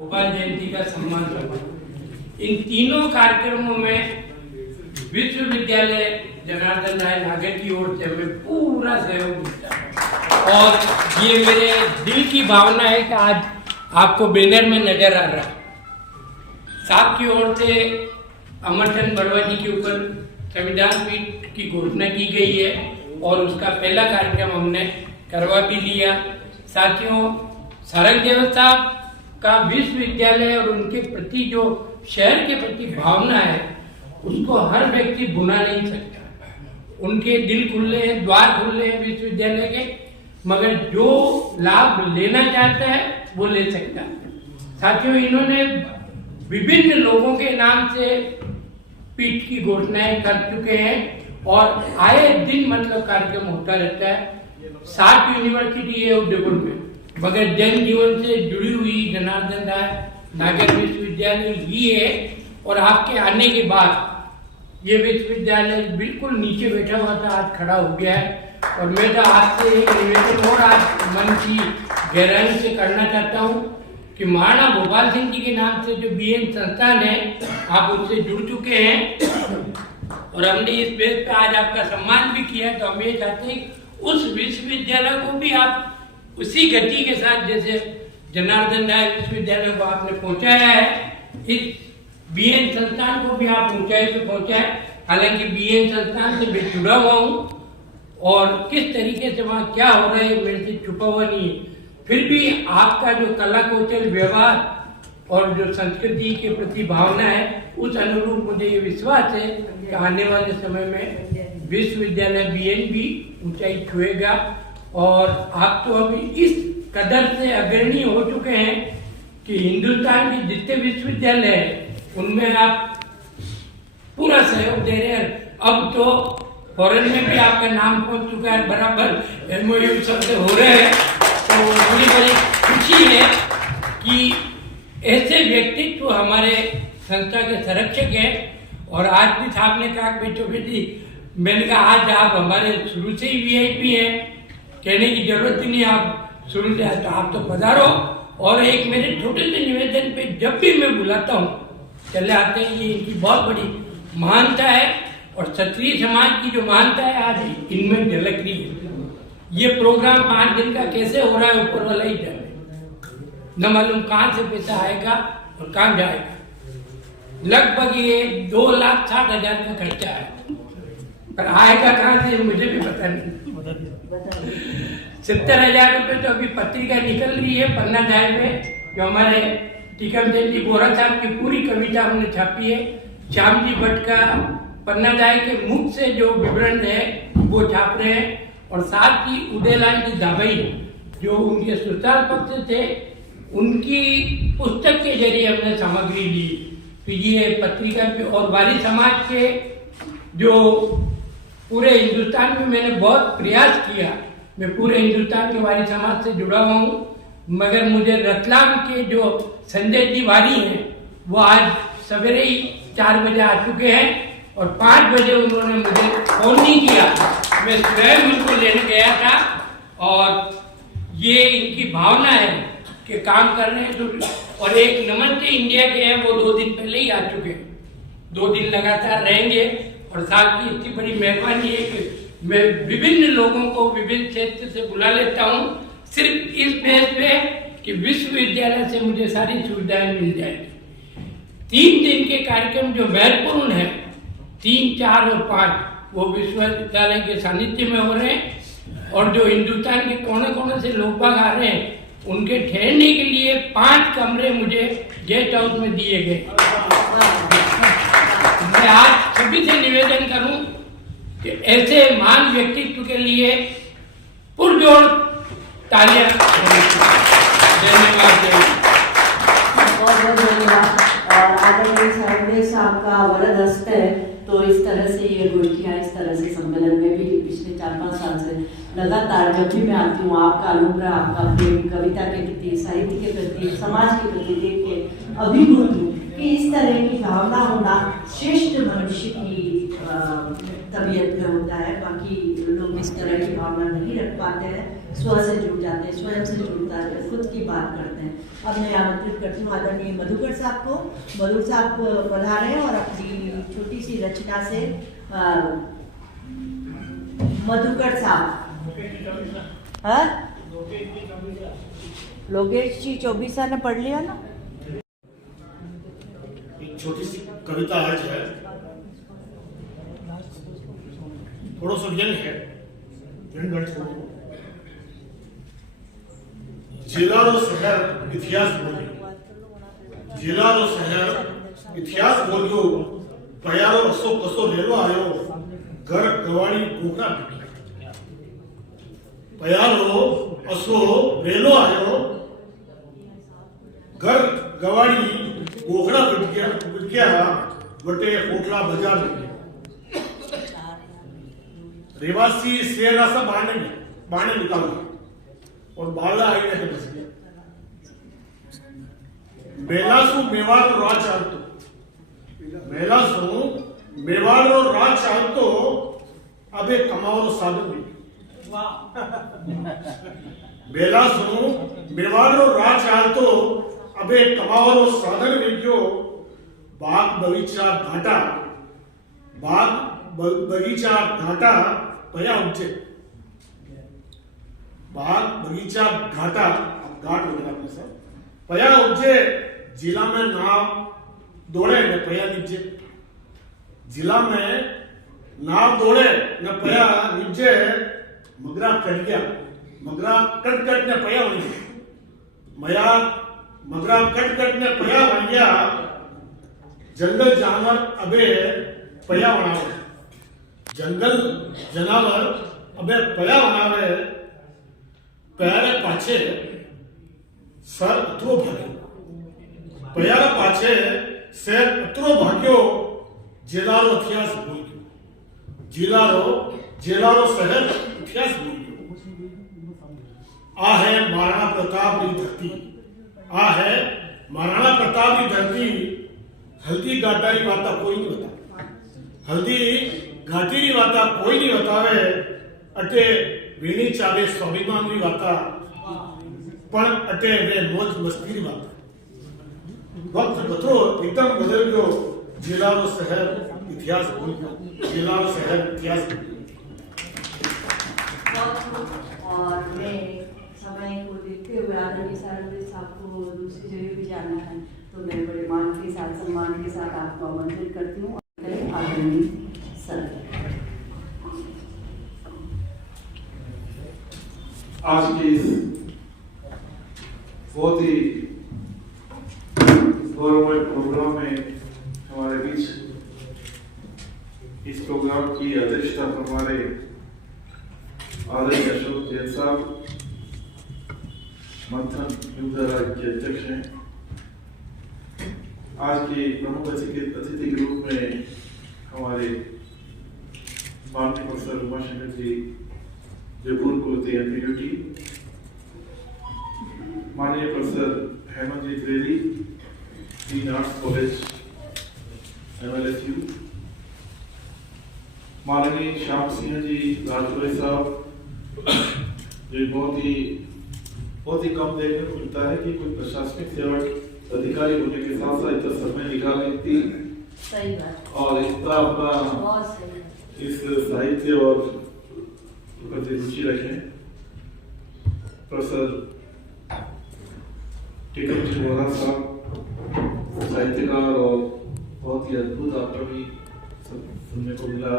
भोपाल जयंती का सम्मान सभा, इन तीनों कार्यक्रमों में विश्वविद्यालय जनार्दन राय नागर की ओर से हमें पूरा सहयोग मिलता है और ये मेरे दिल की भावना है कि आज आपको बैनर में नजर आ रहा है। साहब की ओर से अमरचंद बड़वा जी के ऊपर संविधान पीठ की घोषणा की गई है और उसका पहला कार्यक्रम हमने करवा भी लिया। साथियों, सारंग देव साहब का विश्वविद्यालय और उनके प्रति जो शहर के प्रति भावना है उसको हर व्यक्ति भुला नहीं सकता। उनके दिल खुले हैं, द्वार खुले हैं विश्वविद्यालय के, मगर जो लाभ लेना चाहता है वो ले सकता है। साथियों, इन्होंने विभिन्न लोगों के नाम से पीठ की घोषणाएं कर चुके हैं और आए दिन मतलब कार्यक्रम होता रहता है। 7 यूनिवर्सिटी है उदयपुर में, मगर जन जीवन से जुड़ी हुई जनार्दन राय नागर विश्वविद्यालय ही है और आपके आने के बाद ये विश्वविद्यालय बिल्कुल नीचे बैठा हुआ था, आज खड़ा हो गया है। और मैं तो आपसे एक निवेदन और आज मन की गहराई से करना चाहता हूँ कि महाराणा भोपाल सिंह जी के नाम से जो बीएन संस्थान है, आप उससे जुड़ चुके हैं और हमने इस बेस पे आज आपका सम्मान भी किया। तो हम ये चाहते हैं उस विश्वविद्यालय को भी आप उसी गति के साथ जैसे जनार्दन राय विश्वविद्यालय को आपने पहुंचाया है, इस बीएन संस्थान को भी आप ऊंचाई पे पहुंचाए। हालांकि बीएन संस्थान से मैं जुड़ा हुआ हूँ और किस तरीके से वहाँ क्या हो रहा है मेरे से छुपा हुआ नहीं है, फिर भी आपका जो कला कौशल, व्यवहार और जो संस्कृति के प्रति भावना है, उस अनुरूप मुझे ये विश्वास है कि आने वाले समय में विश्वविद्यालय बीएन भी ऊंचाई छुएगा। और आप तो अभी इस कदर से अग्रणी हो चुके हैं कि हिंदुस्तान के जितने विश्वविद्यालय हैं उनमें आप पूरा सहयोग दे रहे हैं। अब तो फॉरेन में भी आपका नाम पहुंच चुका है, बराबर एमओयू सबसे हो रहे हैं। तो बड़ी बड़ी खुशी है कि ऐसे व्यक्तित्व हमारे संस्था के संरक्षक हैं। और आज भी साहब ने कहा बेटी, मैंने कहा आज आप हमारे शुरू से ही वीआईपी हैं, कहने की जरूरत ही नहीं, आप शुरू से तो आप तो पधारो। और एक मेरे छोटे से निवेदन पे जब भी मैं बुलाता हूँ चले आते हैं, ये इनकी बहुत बड़ी महानता है और क्षत्रिय समाज की जो महानता है आज इनमें झलक रही है। ये प्रोग्राम 5 दिन का कैसे हो रहा है ऊपर वाला ही जाने, न मालूम कहाँ से पैसा आएगा और कहाँ जाएगा। लगभग ये 2,60,000 का खर्चा है, पर आएगा कहाँ से मुझे भी पता नहीं। 70,000 रुपये तो अभी पत्रिका निकल रही है पन्ना जाए में, जो हमारे टीकमचंद जी बोरा साहब की पूरी कविता हमने छापी है। श्याम जी भट्ट का पन्ना जाए के मुख से जो विवरण है वो छाप रहे हैं। और साथ ही उदयलाल जी दाभई जो उनके सुरताल पक्ष थे, उनकी पुस्तक के जरिए हमने सामग्री ली। तो ये पत्रिका पे और वाली समाज के जो पूरे हिंदुस्तान में मैंने बहुत प्रयास किया, मैं पूरे हिंदुस्तान के वारी समाज से जुड़ा हुआ हूँ, मगर मुझे रतलाम के जो संजय जी वारी हैं वो आज सवेरे ही 4 बजे आ चुके हैं और 5 बजे उन्होंने मुझे फोन नहीं किया, मैं स्वयं उनको लेने गया था। और ये इनकी भावना है कि काम कर रहे हैं। तो और एक नमस्ते इंडिया के हैं, वो 2 दिन पहले ही आ चुके हैं, 2 दिन लगातार रहेंगे। और साथ की इतनी बड़ी मेहरबानी है कि मैं विभिन्न लोगों को विभिन्न क्षेत्र से बुला लेता हूँ, सिर्फ इस बेस पे कि विश्वविद्यालय से मुझे सारी सुविधाएं मिल जाएगी। 3 दिन के कार्यक्रम जो महत्वपूर्ण है, 3, 4 और 5, वो विश्वविद्यालय के सानिध्य में हो रहे हैं। और जो हिंदुस्तान के कोने कोने से लोग बाग आ रहे हैं, उनके ठहरने के लिए 5 कमरे मुझे गेस्ट हाउस में दिए गए। मैं आज सभी से निवेदन करूं कि ऐसे महान व्यक्तित्व के लिए पुरजोर तालियां। धन्यवाद। बहुत बहुत धन्यवाद। और आदरणीय सारंग साहब का वरद हस्त है, तो इस तरह से ये गोष्ठियाँ, इस तरह से सम्मेलन में भी पिछले 4-5 साल से लगातार जब भी मैं आती हूँ, आपका अनुग्रह, आपका प्रेम कविता के प्रति, साहित्य के प्रति, समाज के प्रति देख के अभिभूत हूँ कि इस तरह की भावना होना श्रेष्ठ मनुष्य की तबीयत में होता है। बाकी लोग इस तरह की भावना नहीं रख पाते हैं। स्व से जुड़ जाते हैं, स्वयं से जुड़ता है, खुद की बात करते हैं। अब मैं आमंत्रित करती हूँ आदरणीय मधुकर साहब को। मधुकर साहब पधारे हैं और अपनी छोटी सी रचना से मधुकर साहब, हाँ लोकेश जी 24 ने पढ़ लिया ना। एक छोटी सी कविता आज है, थोड़ा सा व्यंग है, जिलारो शहर इतिहास बोलियो, जिलारो शहर इतिहास बोलियो, पयारो असो कसो रेलो आयो, घर गवाड़ी गोकरा पिटिया, पयारो असो रेलो आयो, घर गवाड़ी गोकरा पिटिया, बटे होटला बाजार में रेवासी शेर ऐसा बाणे निकाल और बाला आई ने बस गया। बेलासु मेवाड़ राज चालतो, बेलासु मेवाड़ राज चालतो, अबे कमाओ साधन नहीं। बेलासु मेवाड़ राज चालतो, अबे कमाओ साधन नहीं। बाग बगीचा घाटा, बाग बगीचा घाटा पया उपजे, बाग बगीचा घाटा घाट वगैरह अपने सब पया उपजे, जिला में नाव दौड़े न पया निपजे, जिला में नाव दौड़े न पया निपजे, मगरा कट गया, मगरा कट कट ने पया बन गया, मया मगरा कट कट ने पया बन गया, जंगल जानवर अबे पया बनावे, जंगल जनावर अबे पया बनावे, पैरे पाछे सर अतरो भाग्यो, पैरा पाछे सर अतरो भाग्यो, जिलारो इतिहास भूल गयो, जिलारो शहर इतिहास भूल गयो। आ है महाराणा प्रताप की धरती, आ है महाराणा प्रताप की धरती, हल्दी घाटारी वाता कोई नहीं बता, हल्दी घाटी की वाता कोई नहीं बतावे, अटे वीणी चावे स्वाभिमान की वाता, पण अटे वे मौज मस्ती की वाता। वक्त बदलो एकदम बदल गयो, जिलारो शहर इतिहास भूल गयो, जिलारो शहर इतिहास भूल गयो। और मैं समय को देखते हुए आदरणीय सारंगी साहब को दूसरी जगह भी जाना है, तो मैं बड़े मान के साथ सम्मान के साथ आपको आमंत्रित करती हूँ। आदरणीय सर, आज के इस बहुत ही गौरवमय प्रोग्राम में हमारे बीच इस प्रोग्राम की अध्यक्षता हमारे आदरणीय अशोक जैन साहब, मंथन युवधारा के अध्यक्ष हैं। आज के प्रमुख अतिथि के रूप में हमारे माननीय प्रोफेसर उमाशंकर जी, जयपुर कुलपति एनपीयूटी, माननीय professor Hemant ji Trivedi, dean arts college MLSU, माननीय श्याम सिंह जी राजपुरी साहब, जो बहुत ही कम देखने को मिलता है कि कोई प्रशासनिक सेवा अधिकारी होने के साथ साथ इतना समय निकाल लेती सही बात और इतना अपना इस साहित्य और प्रति रुचि रखें। प्रोफेसर टिकट जी वोरा साहब साहित्यकार और बहुत ही अद्भुत आपका भी सुनने को मिला।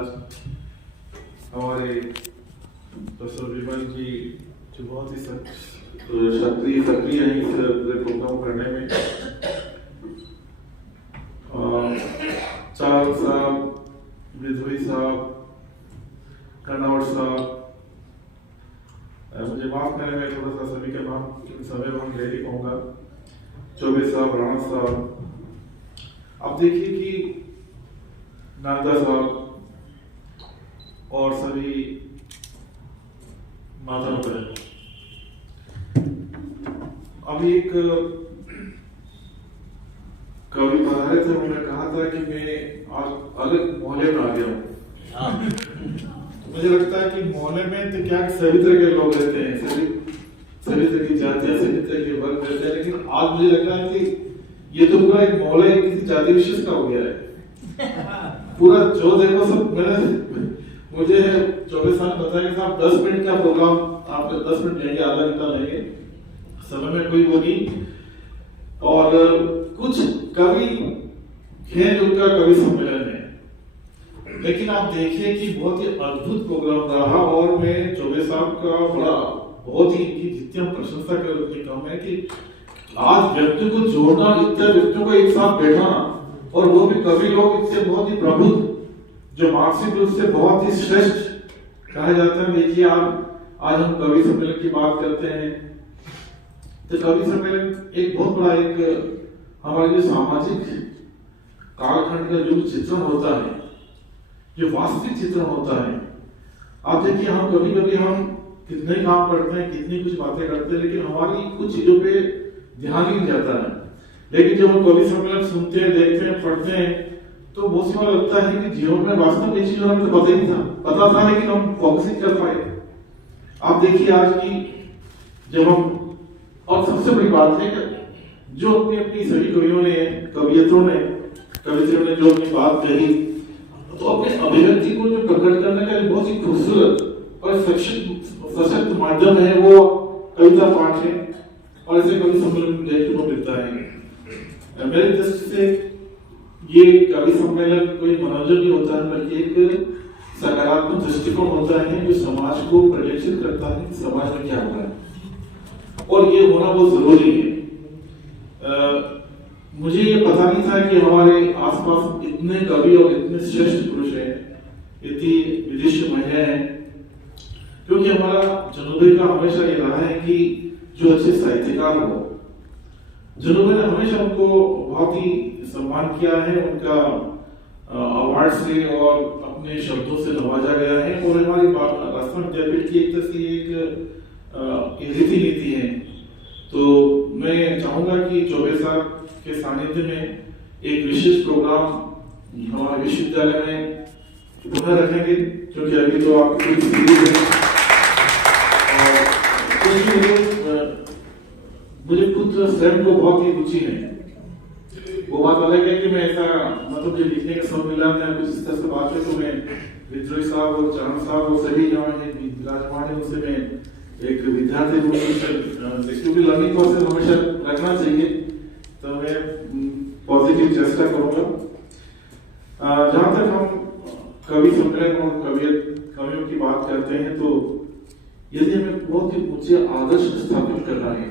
हमारे प्रोफेसर विमल जी जो बहुत ही सक्रिय हैं इस प्रोग्राम करने में, चाल साहब, मृदुई साहब, कर्नावट साहब, मुझे माफ करें मैं थोड़ा सा सभी के नाम समय हम ले ही पाऊंगा, चौबे साहब, राणा साहब, अब देखिए कि नागदा साहब और सभी माता बहन, अभी एक कवि पधारे थे, उन्होंने कहा था कि मैं आज अलग मोहल्ले में आ गया हूँ। मुझे लगता है कि मोहल्ले में तो क्या सभी तरह के लोग रहते हैं, सभी तरह की जातियां, सभी तरह के वर्ग रहते हैं, लेकिन आज मुझे लग रहा है कि ये तो पूरा एक मोहल्ला किसी जाति विशेष का हो गया है। पूरा जो देखो सब मुझे 24 साल बताया कि साहब 10 मिनट का प्रोग्राम, आप 10 मिनट लेंगे, आधा घंटा लेंगे, समय में कोई वो नहीं। और कुछ कवि हैं उनका कवि सम्मेलन है, लेकिन आप देखिए कि बहुत ही अद्भुत प्रोग्राम रहा। और मैं चौबे साहब का बहुत ही जितनी हम प्रशंसा कर उतनी कम है कि आज व्यक्ति को जोड़ना, इतने व्यक्तियों को एक साथ बैठा, और वो भी कवि लोग इससे बहुत ही प्रबुद्ध, जो मानसिक रूप से बहुत ही श्रेष्ठ कहा जाता है। देखिए आप आज हम कवि सम्मेलन की बात करते हैं, तो कवि सम्मेलन एक बहुत बड़ा एक हमारे जो सामाजिक कालखंड का जो चित्रण होता है, जो वास्तविक चित्रण होता है। आप देखिए हम कभी कभी हम कितने काम करते हैं, कितनी कुछ बातें करते हैं, लेकिन हमारी कुछ चीजों पे ध्यान ही नहीं जाता है। लेकिन जब हम कवि सम्मेलन सुनते हैं, देखते हैं, पढ़ते हैं, तो बहुत सी बार लगता है कि जीवन में वास्तव में चीजों हमें तो पता ही नहीं था, पता था लेकिन हम फोकस नहीं कर पाए। आप देखिए आज की जब हम, और सबसे बड़ी बात है कि जो अपनी अपनी सभी कवियों ने, कवियत्रों ने जो अपनी बात कही, तो अपने अभिव्यक्ति को जो प्रकट करने का बहुत ही खूबसूरत और सशक्त माध्यम है वो कविता पाठ है। और ऐसे कवि सम्मेलन देखने को मिलता है। मेरी दृष्टि से ये कवि सम्मेलन कोई मनोरंजन नहीं होता है, बल्कि एक सकारात्मक दृष्टिकोण होता है जो समाज को प्रदर्शित करता है कि समाज में क्या हो रहा है, और ये होना बहुत जरूरी है। मुझे ये पता नहीं था कि हमारे आसपास इतने कवि और इतने श्रेष्ठ पुरुष हैं, इतनी विदेशी महिलाएं हैं, क्योंकि हमारा जनूबी का हमेशा ये रहा है कि जो अच्छे साहित्यकार हो, जनूबी ने हमेशा उनको बहुत ही सम्मान किया है, उनका अवार्ड से और अपने शब्दों से नवाजा गया है। और हमारी राजस्थान विद्यापीठ की एक तरह से एक रीति नीति है। तो मैं चाहूंगा कि चौबे साहब के सानिध्य में एक विशेष प्रोग्राम हमारे विश्वविद्यालय में पुनः रखेंगे, क्योंकि अभी तो आपकी पूरी सीरीज है। और मुझे खुद स्वयं को बहुत ही रुचि है। वो बात अलग है कि मैं ऐसा मतलब जो लिखने का समय मिला है कुछ इस तरह से बात है, तो मैं विद्रोही साहब और चरण साहब और सभी यहाँ विराजमान है, उनसे मैं एक विद्यार्थी रूप में, क्योंकि लर्निंग प्रोसेस हमेशा रखना चाहिए, तो मैं पॉजिटिव चेष्टा करूंगा। जहां तक हम कवि सम्मेलन और कवियों की बात करते हैं, तो यदि हमें बहुत ही ऊंचे आदर्श स्थापित करना है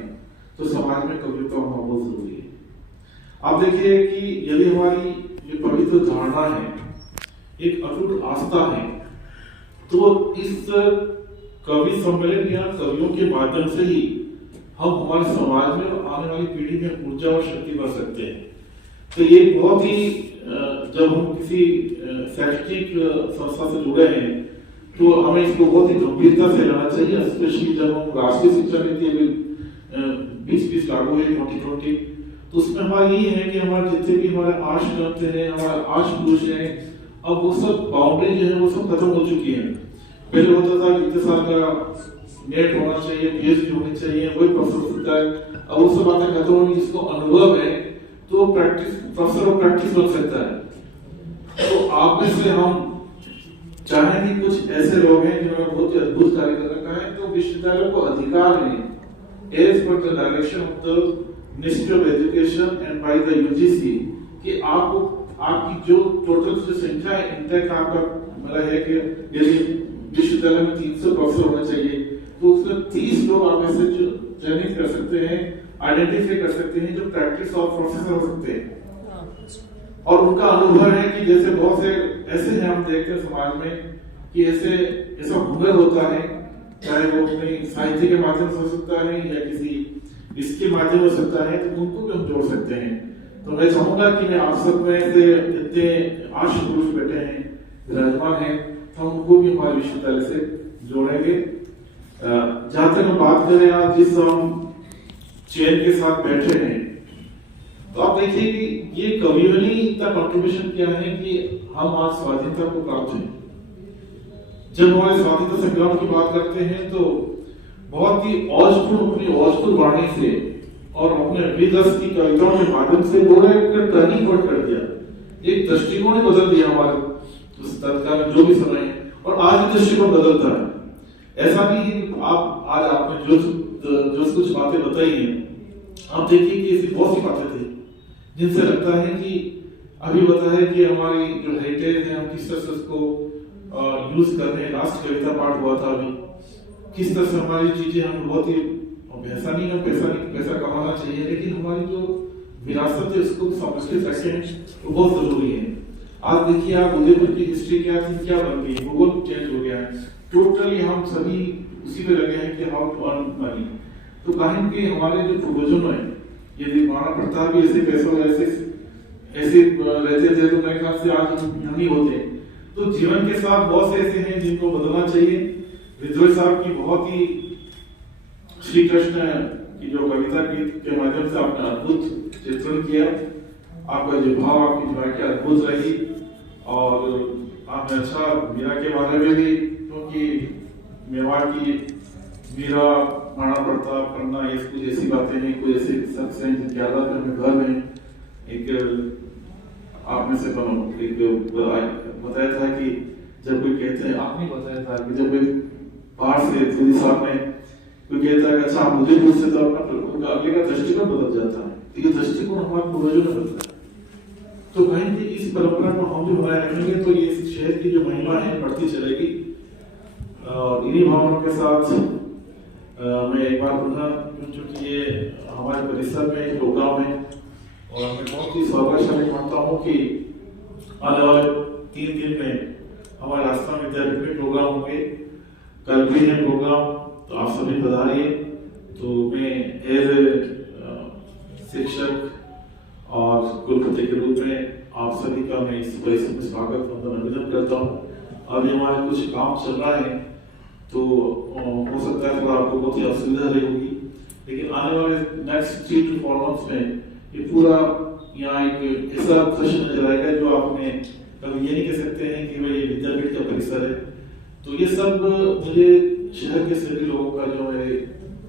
तो समाज में कवियों का होना बहुत जरूरी है। आप देखिए कि यदि हमारी ये पवित्र धारणा है, एक अटूट आस्था है, तो इस कवि सम्मेलन या कवियों के माध्यम से ही हम हमारे समाज में और आने वाली पीढ़ी में ऊर्जा और शक्ति बढ़ सकते हैं। तो ये बहुत ही जब हम किसी शैक्षणिक संस्था से जुड़े हैं, तो हमें इसको बहुत ही गंभीरता से लेना चाहिए, स्पेशली जब हम राष्ट्रीय शिक्षा नीति 2020 लागू है 2020, तो उसमें हमारा यही है कि हमारे जितने भी हमारे आर्ष ग्रंथ हैं, हमारे आर्ष पुरुष हैं, अब वो सब बाउंड्री जो है वो सब खत्म हो चुकी है। पहले होता था कि इतने साल का नेट होना चाहिए, पीएचडी होनी चाहिए, वही प्रोफेसर होता है। अब वो सब बातें खत्म होनी, जिसको अनुभव है तो प्रोफेसर और प्रैक्टिस बन सकता है। तो आप में से हम चाहें कि कुछ ऐसे लोग हैं जिन्होंने बहुत ही अद्भुत कार्य कर रखा है, तो विश्वविद्यालय को अधिकार है, as per the direction of the ministry of education and by the UGC, कि आपकी जो टोटल जो संख्या है, इंटेक आपका मेरा है कि यदि विश्वविद्यालय में 300 प्रोफेसर होने चाहिए, तो उसमें 30 लोग आप ऐसे जो चयनित कर सकते हैं, आइडेंटिफाई कर सकते हैं, जो प्रैक्टिस ऑफ प्रोफेसर हो सकते हैं। और उनका अनुभव है कि जैसे बहुत से ऐसे हैं हम देखते हैं समाज में कि ऐसा हुनर होता है, चाहे वो अपने साहित्य के माध्यम से हो सकता है या किसी इसके माध्यम हो सकता है, तो उनको भी हम जोड़ सकते हैं। तो मैं चाहूंगा कि मैं आप सब में से इतने आर्ष पुरुष बैठे हैं, विराजमान हैं, तो हम उनको भी हमारे विश्वविद्यालय से जोड़ेंगे। जहां तक हम बात करें आज जिस हम चेन के साथ बैठे हैं, तो आप देखिए कि ये कवियों ने इतना कंट्रीब्यूशन किया है कि हम आज स्वाधीनता को प्राप्त हैं। जब हमारे स्वाधीनता संग्राम की बात करते हैं तो बहुत ही अपनी औजपूर्ण वाणी से और अपने अभिलाष की कविताओं के माध्यम से पूरा एक टर्निंग पॉइंट कर दिया, एक दृष्टिकोण ही बदल दिया हमारे उस तत्काल जो भी समय है, और आज भी दृष्टिकोण बदलता है। ऐसा नहीं है कि आप आज आपने जो कुछ बातें बताई हैं, आप देखिए कि ऐसी बहुत सी बातें थी जिनसे लगता है कि अभी बताया कि हमारी जो हेरिटेज है हम किस तरह से उसको यूज कर रहे हैं। राष्ट्र कविता पाठ हुआ था अभी, किस तरह से हमारी चीजें हम बहुत ही पैसा कमाना चाहिए, लेकिन हमारी जो विरासत है उसको समझ के रखें तो बहुत जरूरी है। आज देखिए आप उदयपुर की हिस्ट्री क्या थी, क्या बन गई, भूगोल चेंज हो गया है टोटली, हम सभी उसी पे लगे हैं कि हाउ टू अर्न मनी। तो कहें कि हमारे जो पूर्वजों ने यदि महाराणा प्रताप भी ऐसे पैसों ऐसे रहते थे तो मेरे ख्याल से आज नहीं होते। तो जीवन के साथ बहुत से ऐसे हैं जिनको बदलना चाहिए। रिजवी साहब की बहुत ही श्री कृष्ण की जो कविता के माध्यम से आपने अद्भुत चित्रण किया, आपका जो भाव आपकी व्याख्या अद्भुत रही, और आपने अच्छा मीरा के बारे में भी, क्योंकि मेवाड़ की मीरा महाराणा प्रताप करना ये कुछ ऐसी बातें नहीं, कोई ऐसे शख्स हैं जिनके आदत में घर में एक आप में से बताया था कि जब कोई कहते हैं, आपने बताया था कि जब कोई बाहर से रिजवी साहब ने कोई कहता है अच्छा मुझे मुझसे तो अपना अगले का दृष्टिकोण बदल जाता है, तो ये दृष्टिकोण हमारे पूर्वजों ने बदला है। तो कहीं कि इस परंपरा को हम भी बनाए रखेंगे तो ये शहर की जो महिमा है बढ़ती चलेगी। और इन्हीं भावनाओं के साथ मैं एक बार पुनः, क्योंकि ये हमारे परिसर में एक प्रोग्राम है और मैं बहुत ही सौभाग्यशाली मानता हूँ कि आने वाले 3 दिन में हमारे राजस्थान विद्यापीठ में प्रोग्राम होंगे। कल भी है प्रोग्राम, तो आप सभी पधारिए। तो मैं एज शिक्षक और कुलपति के रूप में आप सभी का मैं इस परिसर में स्वागत वंदन अभिनंदन करता हूँ। अभी हमारे कुछ काम चल रहा है तो हो सकता है थोड़ा आपको बहुत ही असुविधा रही होगी, लेकिन आने वाले नेक्स्ट 3 to 4 months में ये पूरा यहाँ एक ऐसा दृश्य नजर आएगा जो आपने कभी ये नहीं कह सकते हैं कि भाई ये विद्यापीठ का परिसर है। तो ये सब मुझे शहर के सभी लोगों का जो है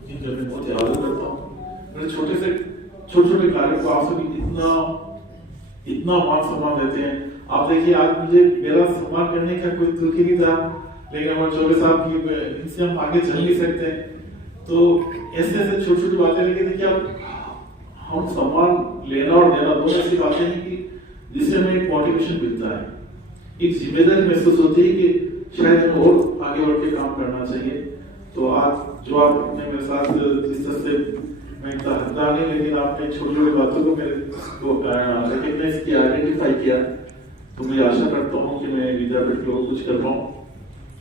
जिनका मैं बहुत आदर करता हूँ। मेरे छोटे कार्य को आप सभी इतना मान सम्मान देते हैं। आप देखिए आज मुझे मेरा सम्मान करने का कोई तुर्क ही नहीं था, लेकिन हमारे चौबे साहब की इनसे हम आगे चल नहीं सकते। तो ऐसे छोटी बातें, लेकिन देखिए हम सम्मान लेना और देना दोनों ऐसी बातें हैं कि जिससे हमें एक मोटिवेशन मिलता है, एक जिम्मेदारी महसूस होती है कि शायद हमें और आगे बढ़ के काम करना चाहिए। तो आज जो आपने मेरे साथ जिस तरह से, मैं इतना हकदार नहीं, लेकिन आपने छोटी बातों को मेरे को रिकग्नाइज किया, आइडेंटिफाई किया, तो मैं आशा करता हूँ कि मैं विद्यापीठ को कुछ कर पाऊँ।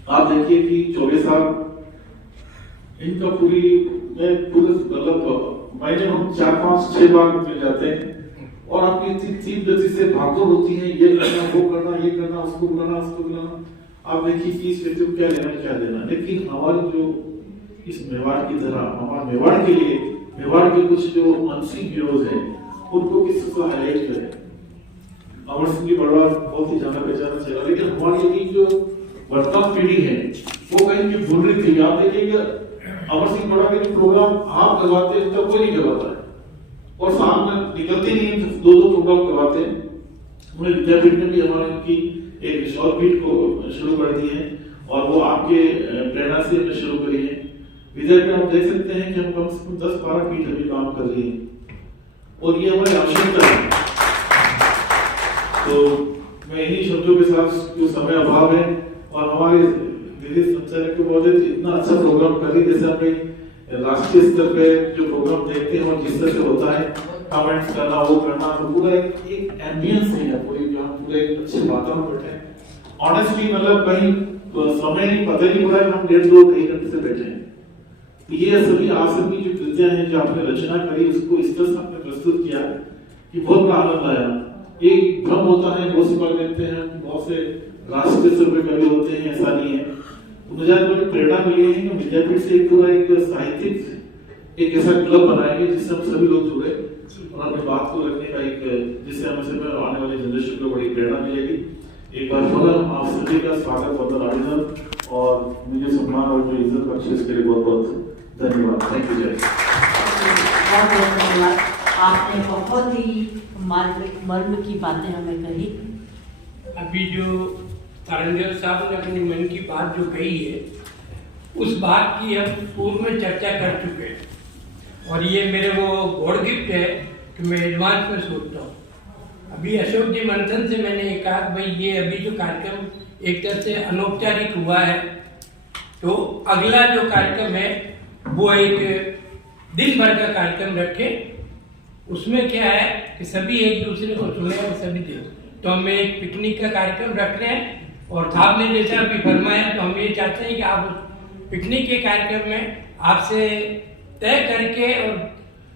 आप देखिए कि चौबे साहब इनका मतलब महीने हम 4-5-6 बार मिल जाते हैं और आपकी इतनी तीव्र गति से भागदौड़ होती है, ये करना वो करना ये करना उसको बुलाना। आप देखिए कि इस व्यक्ति को क्या लेना क्या देना, लेकिन हमारी जो इस मेवाड़ की तरह हमारे मेवाड़ के लिए मेवाड़ के कुछ जो अनसीन हीरोज हैं उनको किस तरह हाईलाइट करें। अमर सिंह की बड़ा बहुत ही जाना पहचाना चला, लेकिन हमारी एक जो वर्तमान पीढ़ी है वो कहीं की भूल रही थी। आप देखिएगा अमर सिंह बड़ा के प्रोग्राम आप करवाते हैं तब कोई नहीं करवाता है, और साथ में निकलते नहीं 2-2 प्रोग्राम करवाते हैं। उन्हें विद्यापीठ में भी हमारे उनकी एक शॉर्ट बीट को शुरू कर दी है और वो आपके प्रेरणा से हमने शुरू करी है। विद्यापीठ आप देख सकते हैं कि हम कम से कम 10-12 पीठ अभी काम कर रही है और ये हमारी आवश्यकता है। तो मैं इन्हीं शब्दों के साथ जो समय अभाव है और हमारे विदेश संचालक को बोले इतना अच्छा प्रोग्राम कर रही, जैसे हमें राष्ट्रीय स्तर पे जो प्रोग्राम देखते हैं और जिस तरह से होता है कमेंट्स करना वो करना, तो पूरा एक एम्बियंस है पूरी, जो हम पूरे एक अच्छे वातावरण में बैठे हैं। ऑनेस्टली मतलब कहीं समय नहीं पता नहीं पड़ा कि हम 1.5-2 घंटे से बैठे हैं। तो ये सभी आप सभी जो कृतियां हैं जो आपने रचना करी उसको इस तरह से आपने प्रस्तुत किया कि बहुत बड़ा आनंद आया। एक भ्रम होता है, बहुत से बार देखते हैं कि बहुत से राष्ट्रीय स्तर पे कवि होते हैं, ऐसा नहीं है। तो मुझे आज बड़ी प्रेरणा मिली है कि विद्यापीठ से पूरा एक साहित्यिक एक ऐसा क्लब बनाएंगे जिससे हम सभी लोग जुड़े और अपनी बात को रखने का एक, जिससे हमें सब आने वाले जनरेशन को बड़ी प्रेरणा मिलेगी। एक बार फिर आप सभी का स्वागत वंदन अभिनंदन। और मुझे सम्मान और जो इज्जत बख्शी इसके लिए बहुत बहुत धन्यवाद। थैंक यू जय। बहुत बहुत धन्यवाद, आपने बहुत ही मर्म की बातें हमें कही। अभी जो तारंगेल साहब ने अपनी मन की बात जो कही है, उस बात की हम पूर्व में चर्चा कर चुके हैं और ये मेरे वो गॉड गिफ्ट है कि मैं एडवांस में सोचता हूँ। अभी अशोक जी मंथन से मैंने ये कहा कि भाई ये अभी जो कार्यक्रम एक तरह से अनौपचारिक हुआ है, तो अगला जो कार्यक्रम है वो एक दिन भर का कार्यक्रम रखे। उसमें क्या है कि सभी एक दूसरे को सुने और सभी देखें। तो हम एक पिकनिक का कार्यक्रम रख रहे हैं और साहब ने जैसा अभी फरमाया, तो हम ये चाहते हैं कि आप उस पिकनिक के कार्यक्रम में आपसे तय करके और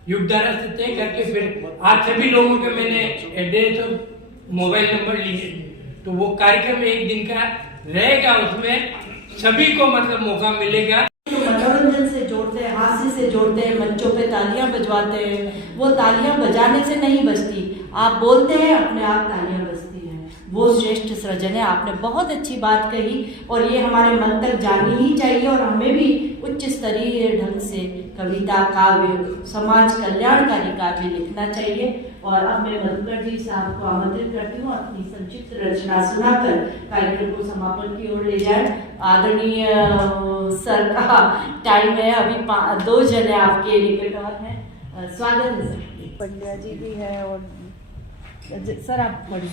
युगधारा से तय करके फिर आज सभी लोगों के मैंने एड्रेस और मोबाइल नंबर लिए, तो वो कार्यक्रम एक दिन का रहेगा। उसमें सभी को मतलब मौका मिलेगा। मनोरंजन से जोड़ते हैं, हास्य से जोड़ते हैं, मंचों पे तालियां बजवाते हैं। वो तालियां बजाने से नहीं बजती, आप बोलते हैं अपने आप तालियां बजती हैं। वो श्रेष्ठ सृजन है। आपने बहुत अच्छी बात कही और ये हमारे मन तक जानी ही चाहिए और हमें भी उच्च स्तरीय ढंग से कविता, काव्य, समाज कल्याणकारी काव्य लिखना चाहिए। और अब मैं मधुकर जी साहब को आमंत्रित करती हूँ अपनी संक्षिप्त रचना सुनाकर कार्यक्रम को समापन की ओर ले जाए। आदरणीय सर का टाइम है, अभी 2 जने आपके निकट और हैं। स्वागत है सर। पंड्या जी भी है और सर आप बड़ी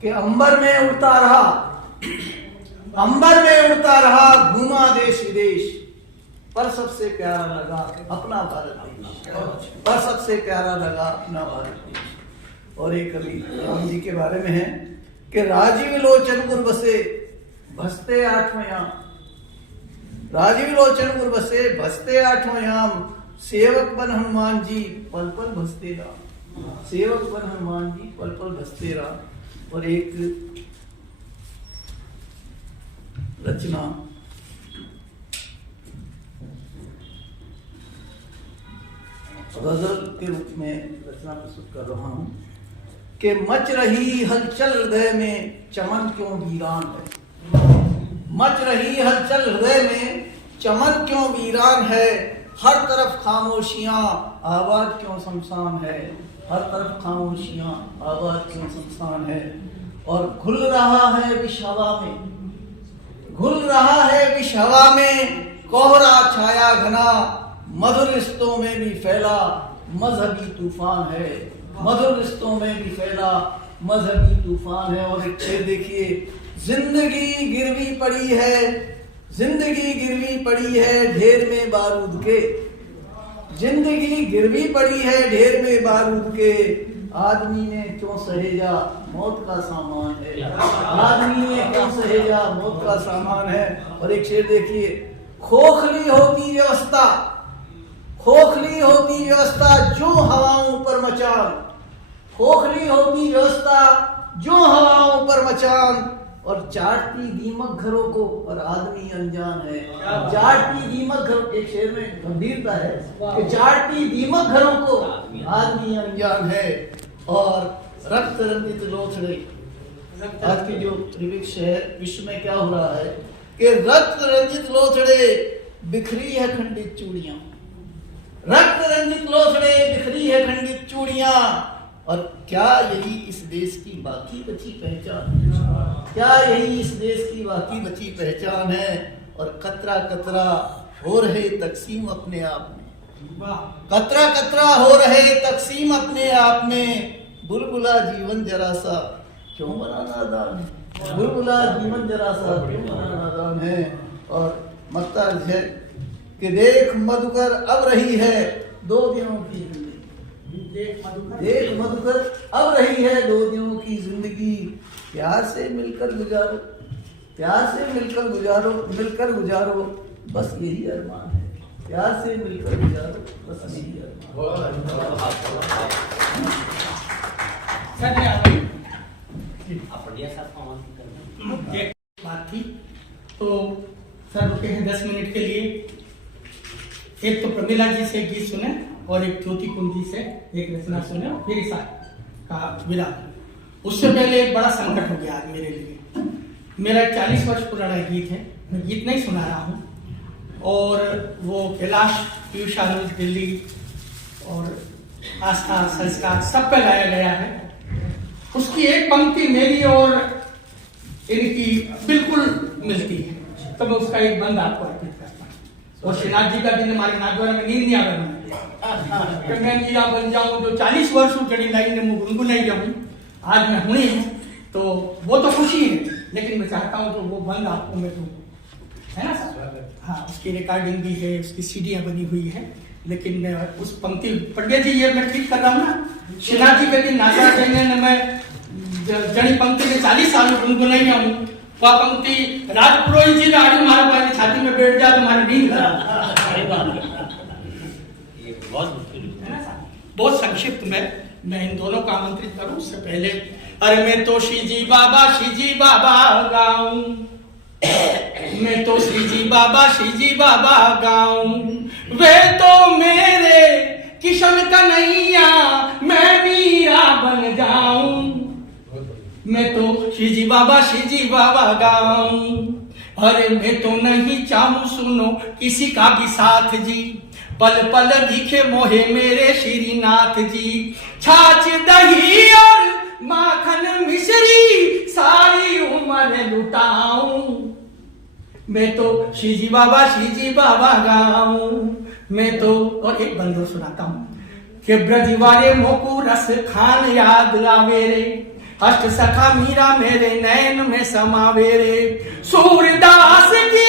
कि अंबर में उड़ता रहा, अंबर में उड़ता रहा, घूमा देश विदेश, पर सबसे प्यारा लगा अपना भारत देश, पर सबसे प्यारा लगा अपना भारत देश। और एक कवि राम जी के बारे में है कि राजीव लोचन गुर बसे भसते आठवें याम, राजीव लोचन गुर बसे भसते आठवें याम, सेवक बन हनुमान जी पल पल भसते राम, सेवक बन हनुमान जी पल पल भसते राम। और एक रचना गजल के रूप में रचना प्रस्तुत कर रहा हूं कि मच रही हलचल हृदय में चमन क्यों वीरान है, मच रही हलचल हृदय में चमन क्यों वीरान है, हर तरफ खामोशियां आवाज क्यों शमशान है, हर तरफ खामोशियां आवाज क्यों शमशान है। और घुल रहा है विष हवा में, घुल रहा है विष हवा में, कोहरा छाया घना, मधुर रिश्तों में भी फैला मजहबी तूफान है, मधुर रिश्तों में भी फैला मजहबी तूफान है। और एक शेर देखिए, जिंदगी गिरवी पड़ी है, जिंदगी गिरवी पड़ी है ढेर में बारूद के, जिंदगी गिरवी पड़ी है ढेर में बारूद के, आदमी ने क्यों सहेजा मौत का सामान है, आदमी ने क्यों सहेजा मौत का सामान है। और एक शेर देखिए, खोखली होती व्यवस्था, खोखली होती व्यवस्था जो हवाओं पर मचान, खोखली होती व्यवस्था जो हवाओं पर मचान, और चाटती दीमक घरों को और आदमी अनजान है, चाटती दीमक घर, एक शेर में गंभीरता है कि चाटती दीमक घरों को आदमी अनजान है। और रक्त रंजित लोथड़े, आज की जो त्रिविक्ष है विश्व में क्या हो रहा है कि रक्त रंजित लोथड़े बिखरी है खंडित चूड़ियां, रक्त रंजित लोथड़े बिखरी है खंडित चूड़ियां। और क्या यही इस देश की बाकी बची पहचान है, क्या यही इस देश की बाकी बची पहचान है। और कतरा कतरा हो रहे तकसीम अपने आप में, कतरा कतरा हो रहे तकसीम अपने आप में, बुलबुला जीवन जरा सा क्यों बना नादान है, बुलबुला जीवन जरा सा क्यों बना नादान है। और मत्ता है कि देख मधुकर अब रही है 2 दिनों की जिंदगी, देख मधुकर अब रही है 2 दिनों की जिंदगी, प्यार से मिलकर गुजारो, प्यार से मिलकर गुजारो, मिलकर गुजारो बस यही अरमान है, प्यार से मिलकर गुजारो बस यही अरमान। बात थी तो सर रुके हैं 10 मिनट के लिए। एक तो प्रमिला जी से गीत सुने और एक ज्योति कुंज जी से एक रचना सुने, फिर ईसा का विराम। उससे पहले एक बड़ा संकट हो गया आज मेरे लिए। मेरा 40 वर्ष पुराना गीत है, मैं गीत नहीं सुना रहा हूँ, और वो कैलाश पीयूष आनंद दिल्ली और आस्था संस्कार सब पे गाया गया है। उसकी एक पंक्ति मेरी और इनकी बिल्कुल मिलती है, तो मैं उसका एक बंद आपको अर्पित करता हूँ। और श्रीनाथ जी का दिन हमारे नागद्वारा में नींद नहीं आ रहा कि मैं मीरा बन जाऊं, जो 40 वर्षों चढ़ी लाइन में गुनगुनाई जाऊं, आज मैं हुई हूँ, तो वो तो खुशी है, लेकिन मैं चाहता हूँ तो वो बंद आपको मैं दूँ, है ना सर? हाँ, उसकी रिकॉर्डिंग भी है, उसकी सीडियाँ बनी हुई है, लेकिन उस पंक्ति पंडित जी ये मैं ठीक कर रहा हूँ ना, श्रीनाथ जी के दिन नागराज ने मैं जड़ी पंक्ति में 40 साल में गुनगुनाई हूँ, वह पंक्ति राजपुरोहित जी आड़ी मारा पाए छाती में बैठ जाए तुम्हारी नींद बहुत संक्षिप्त में मैं इन दोनों को आमंत्रित करूं। उससे पहले अरे मैं तो श्री जी बाबा गाऊं, मैं तो श्री जी बाबा गाऊं, वे तो मेरे किशन कन्हैया, मैं मीरा बन जाऊं, मैं तो श्री जी बाबा गाऊं। अरे मैं तो नहीं चाहूं सुनो किसी का भी साथ जी, पल पल दिखे मोहे मेरे श्रीनाथ जी, छाछ दही और माखन मिश्री सारी उम्र लुटाऊं, मैं तो श्री जी बाबा गाऊं, मैं तो। और एक बंदो सुनाता हूँ कि ब्रजवारे मोकू रस खान याद आवे रे, अष्ट सखा मीरा मेरे नैन में समावे रे, सूरदास की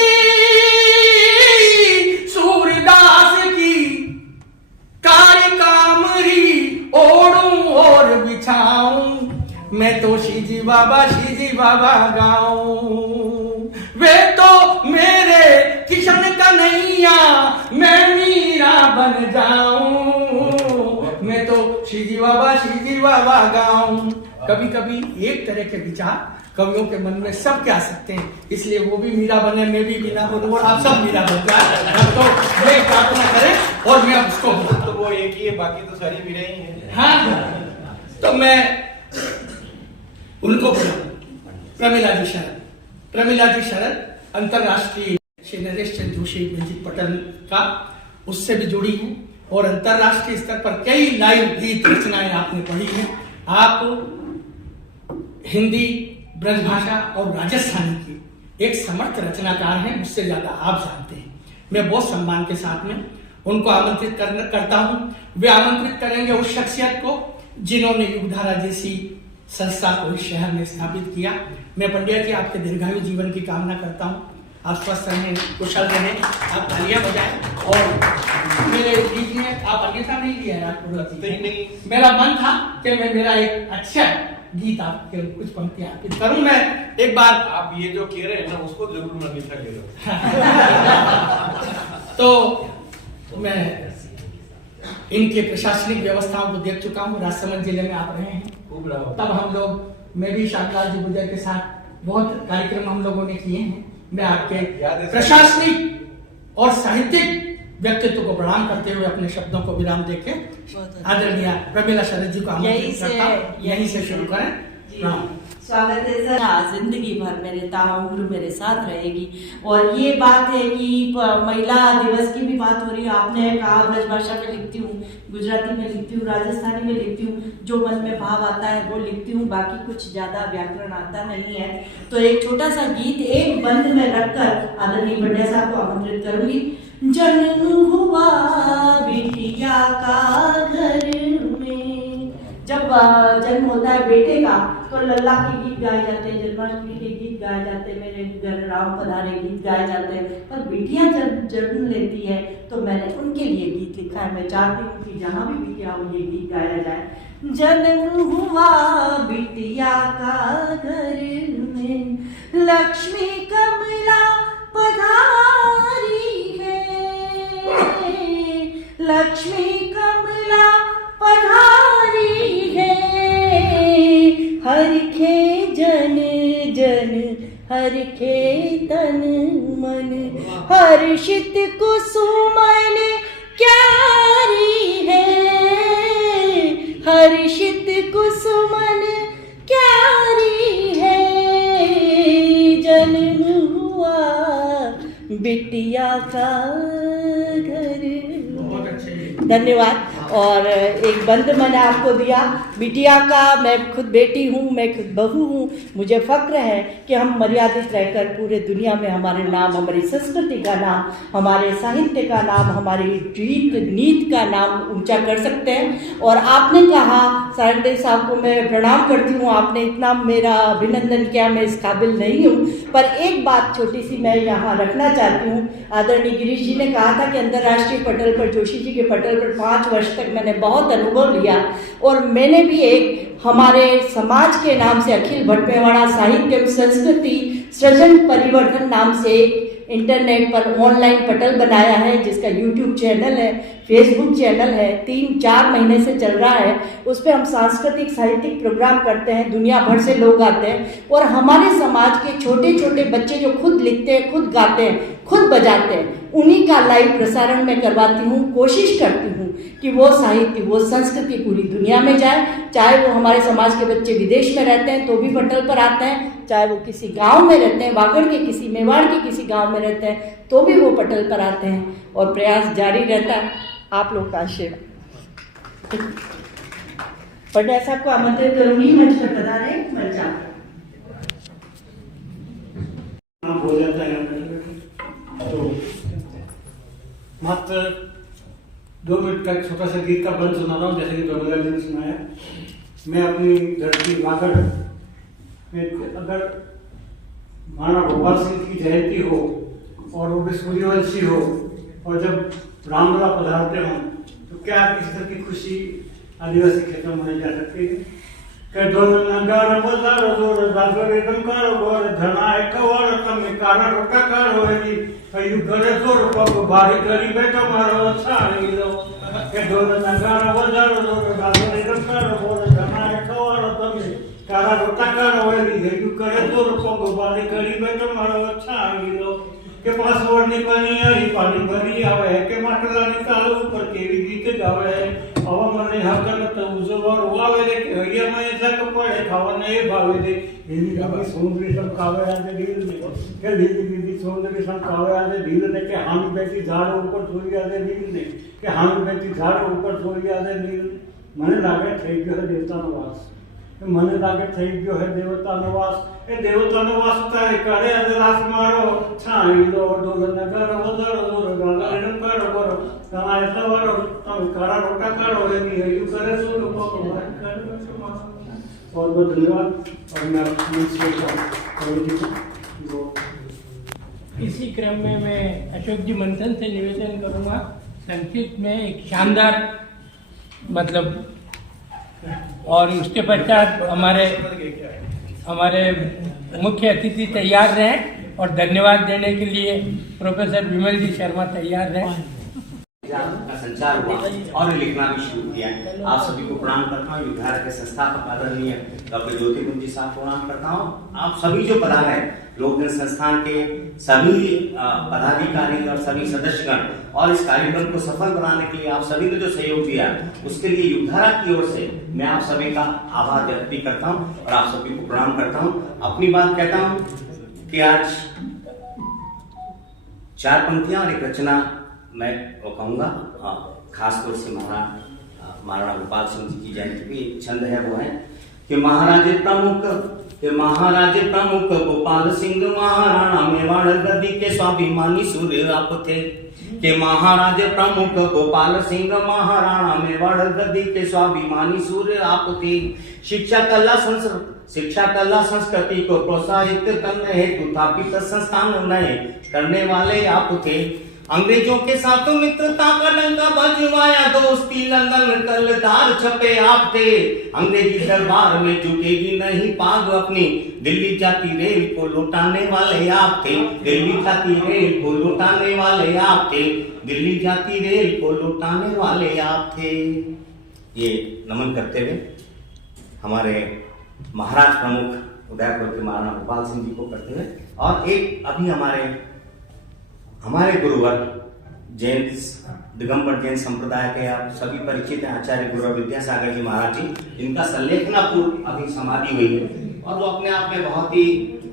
कार्य कामरी ओढ़ूं और बिछाऊं, मैं तो श्री जी बाबा गाऊं, वे तो मेरे किशन कन्हैया, मैं मीरा बन जाऊं, मैं तो श्री जी बाबा गाऊं। कभी कभी एक तरह के विचार कवियों के मन में सब क्या सकते हैं, इसलिए वो भी मीरा बने, मैं भी मीरा बनूं, और आप सब मीरा बन जाए, तो ये प्रार्थना करें और मैं उसको तो वो एक ही है, बाकी तो सारी मीरा ही है। हाँ, तो मैं उनको प्रमिला जी शरद अंतरराष्ट्रीय श्री नरेश चंद्र जोशी म्यूजिक पटल का उससे भी जुड़ी है, और अंतरराष्ट्रीय स्तर पर कई लाइव गीत रचनाएं आपने पढ़ी हैं। आप हिंदी, ब्रजभाषा और राजस्थानी की एक समर्थ रचनाकार हैं, मुझसे ज्यादा आप जानते हैं। मैं बहुत सम्मान के साथ में उनको आमंत्रित करता हूं। वे आमंत्रित करेंगे उस शख्सियत को जिन्होंने युगधारा जैसी संस्था को इस शहर में स्थापित किया। मैं पंडित जी आपके दीर्घायु जीवन की कामना करता हूँ, आप स्वस्थ रहें, कुशल रहें, आप तालियां बजाएं। और मेरे बीच में आप अन्यथा नहीं लिया यार, मेरा मन था कि मैं मेरा एक अच्छा गीत आपके कुछ पंक्तियां अर्पित करूं। मैं एक बार आप ये जो कह रहे हैं ना उसको जरूर अन्यथा कह रहे तो मैं इनके प्रशासनिक व्यवस्थाओं को देख चुका हूँ। राजसमंद जिले में आप रहे हैं, तब हम लोग, मैं भी शांताल जी गुजर के साथ बहुत कार्यक्रम हम लोगों ने किए हैं। मैं आपके प्रशासनिक और साहित्यिक व्यक्तित्व को प्रणाम करते हुए अपने शब्दों को विराम देके आदरणीय प्रमिला शरद जी को आमंत्रित करता हूं। यहीं से शुरू करें। स्वागत है सर। जिंदगी भर मेरे ताउम्र मेरे साथ रहेगी। और ये बात है कि महिला दिवस की भी बात हो रही है, आपने कहा ब्रजभाषा में लिखती हूँ, गुजराती में लिखती हूँ, राजस्थानी में लिखती हूँ, जो मन में भाव आता है वो लिखती हूँ, बाकी कुछ ज्यादा व्याकरण आता नहीं है। तो एक छोटा सा गीत एक बंद में रखकर आदरणीय पंडित साहब को आमंत्रित करूंगी। जन्म हुआ बिटिया का घर में, जब जन्म होता है बेटे का तो लल्ला के गीत गाए जाते हैं, जन्माष्टमी के गीत गाए जाते हैं, मेरे घर राम पधारे गीत गाए जाते हैं। पर बिटिया जब जन्म लेती है तो मैंने उनके लिए गीत लिखा है। मैं चाहती हूँ कि जहाँ भी बिटिया हो ये गीत गाया जाए। जन्म हुआ बिटिया का घर में, लक्ष्मी कमला पधारी है, लक्ष्मी कमला पधारी है। हर खे जन जन हर खे तन मन, हर्षित कुसुमन क्यारी है, हर्षित कुसुम बिटिया का घर। बहुत अच्छे। धन्यवाद। और एक बंद मैंने आपको दिया, बिटिया का। मैं खुद बेटी हूँ, मैं खुद बहू हूँ। मुझे फक्र है कि हम मर्यादित रहकर पूरे दुनिया में हमारे नाम, हमारी संस्कृति का नाम, हमारे साहित्य का नाम, हमारी रीत नीति का नाम ऊंचा कर सकते हैं। और आपने कहा, सारंगदेव साहब को मैं प्रणाम करती हूँ, आपने इतना मेरा अभिनंदन किया, मैं इस काबिल नहीं हूँ। पर एक बात छोटी सी मैं यहाँ रखना चाहती हूँ। आदरणीय गिरीश जी ने कहा था कि अंतर्राष्ट्रीय पटल पर, जोशी जी के पटल पर 5 वर्ष तक मैंने बहुत अनुभव लिया। और मैंने भी एक हमारे समाज के नाम से अखिल भटमेवाड़ा साहित्य संस्कृति सृजन परिवर्धन नाम से एक इंटरनेट पर ऑनलाइन पटल बनाया है, जिसका यूट्यूब चैनल है, फेसबुक चैनल है, 3-4 महीने से चल रहा है। उस पर हम सांस्कृतिक साहित्यिक प्रोग्राम करते हैं, दुनिया भर से लोग आते हैं। और हमारे समाज के छोटे छोटे बच्चे जो खुद लिखते हैं, खुद गाते हैं, खुद बजाते हैं, उन्हीं का लाइव प्रसारण मैं करवाती हूँ। कोशिश करती हूँ कि वो साहित्य, वो संस्कृति पूरी दुनिया में जाए। चाहे वो हमारे समाज के बच्चे विदेश में रहते हैं तो भी पटल पर आते हैं, चाहे वो किसी गांव में रहते हैं, वागड़ के किसी, मेवाड़ के किसी गांव में रहते हैं तो भी वो पटल पर आते हैं। और प्रयास जारी रहता है, आप लोग का आशीर्वाद। पटना साहब को आमंत्रित करूंगी, मंच पर पधारें। मंच हो जाता है तो मात्र 2 मिनट का छोटा सा गीत का बंद सुना रहा हूँ, जैसे कि प्रभुलाल जी ने सुनाया। मैं अपनी धरती वागड़ में अगर महाराणा गोपाल सिंह की जयंती हो और वो भी सूर्यवंशी हो और जब रामलला पधारते हों तो क्या किस तरह की खुशी आदिवासी क्षेत्रों में मनाई जा सकती है। नगर बजार गोर दागर एकदम करो गोर धनाए कवर तम कारा रोटा कर होएगी कयु करे जोर पग भारी करी बेटा मारो छाड़ी लो के दोर नगर बजार गोर दागर एकदम करो गोर धनाए कवर तम कारा रोटा कर होएगी कयु करे जोर पग भारी करी बेटा मारो छाड़ी लो के पास वरनी पानी आई पानी भरी आवे के માટલા निकालो ऊपर केवी गीत गावे हवा मने हकन तो उजवर वावे दे के हरिया में जक पड़े खावा नहीं भावे दे हिंदी का सौंदर्य सब कावे आदे दिल में के हिंदी सौंदर्य सब कावे आदे दिल ने के हम बैठी झाड़ ऊपर छोड़ी आदे दिल ने के हम बैठी झाड़ ऊपर छोड़ी आदे दिल मने लागे થઈ ગયો દેવતા નો વાસ મને લાગે થઈ ગયો હે દેવતા નો વાસ એ દેવતા નો વાસ તારે કરે અદરાસ મારો છાણી લો ડોલ નગર વદર દોર ગાલા કરો કરો તમારે સવારો તમે કારા રોટા કરો એની હૈયું કરે છો લોકો ભગવાન કરે છો बहुत बहुत धन्यवाद। और मैं इसी क्रम में मैं अशोक जी मंथन से निवेदन करूंगा संक्षिप्त में एक शानदार मतलब, और उसके पश्चात हमारे मुख्य अतिथि तैयार रहें और धन्यवाद देने के लिए प्रोफेसर विमल जी शर्मा तैयार रहें। का संचार हुआ और लिखना भी शुरू किया। आप सभी को प्रणाम करता हूँ। युद्धधारा के संस्थापक आदरणीय डॉक्टर ज्योति कुंज जी साहब को प्रणाम करता हूँ। आप सभी जो पधारे हैं, लोकजन संस्थान के सभी पदाधिकारी और सभी सदस्यगण, और इस कार्यक्रम को सफल बनाने के लिए आप सभी ने जो सहयोग दिया उसके लिए युद्धधारा की ओर से मैं आप सभी का आभार व्यक्त भी करता हूँ और आप सभी को प्रणाम करता हूँ। अपनी बात कहता हूँ कि आज 4 पंक्तियां और एक रचना मैं वो कहूँगा, खासतौर से महाराणा गोपाल सिंह जी की जयंती पे एक छंद है, वो है कि महाराज प्रमुख गोपाल सिंह महाराणा मेवाड़ गद्दी के स्वाभिमानी सूर्य आप थे। कि महाराज प्रमुख गोपाल सिंह महाराणा मेवाड़ गद्दी के स्वाभिमानी सूर्य आप थे। शिक्षा कला संस्कृति को प्रोत्साहित करने हेतु स्थापित संस्थान नए करने वाले आप थे। अंग्रेजों के साथ मित्रता का डंका बजवाया, दोस्ती लंदन कलदार छपे आप थे। अंग्रेजी दरबार में झुकेगी नहीं पाग अपनी, दिल्ली जाती रेल को लौटाने वाले आप थे। दिल्ली जाती रेल को लौटाने वाले आप थे। दिल्ली जाती रेल को लौटाने वाले आप थे। ये नमन करते हुए हमारे महाराज प्रमुख उदयपुर के महाराणा गोपाल सिंह जी को करते हुए, और एक अभी हमारे गुरुवर जैन दिगंबर जैन संप्रदाय के आप सभी परिचित हैं, आचार्य गुरु विद्यासागर जी महाराज जी, इनका संलेखनापूर्व अभी समाधि हुई है और वो अपने आप में बहुत ही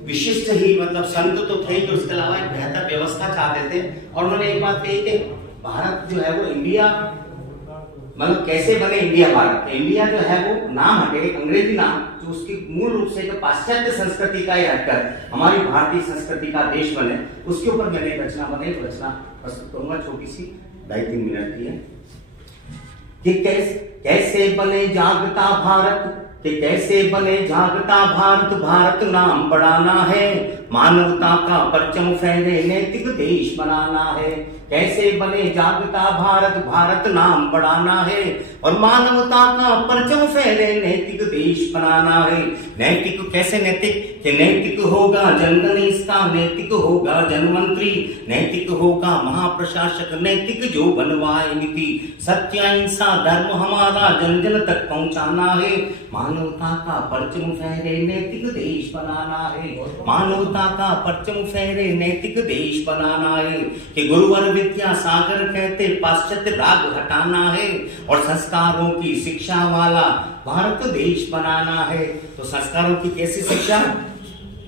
विशिष्ट ही मतलब संत तो थे, तो उसके अलावा एक बेहतर व्यवस्था चाहते थे। और उन्होंने एक बात कही कि भारत जो है वो इंडिया, मतलब कैसे बने इंडिया भारत। इंडिया जो है वो नाम हटे, एक अंग्रेजी नाम जो उसकी मूल रूप से पाश्चात्य संस्कृति का ही हटकर हमारी भारतीय संस्कृति का देश बने, उसके ऊपर मैंने एक रचना बनाई। रचना प्रस्तुत करूंगा, छोटी सी 2.5-3 मिनट की है कि कैसे बने जागता भारत, कि कैसे बने जागता भारत, भारत नाम बढ़ाना है, मानवता का परचम फहरे नैतिक देश बनाना है। कैसे बने जागता भारत, भारत नाम बढ़ाना है और मानवता का परचम फहरे नैतिक देश बनाना है। नैतिक कैसे नैतिक, कि नैतिक होगा जनगणेश का, नैतिक होगा जनमंत्री, नैतिक होगा महाप्रशासक, नैतिक जो बनवाए नीति, सत्य अहिंसा धर्म हमारा जन जन तक पहुंचाना है, मानवता का परचम फहरे नैतिक देश बनाना है, मानवता का परचम फहरे नैतिक देश बनाना है। कि गुरुवर विद्या सागर कहते पाश्चात्य राग हटाना है और संस्कारों की शिक्षा वाला भारत देश बनाना है। तो संस्कारों की कैसी शिक्षा,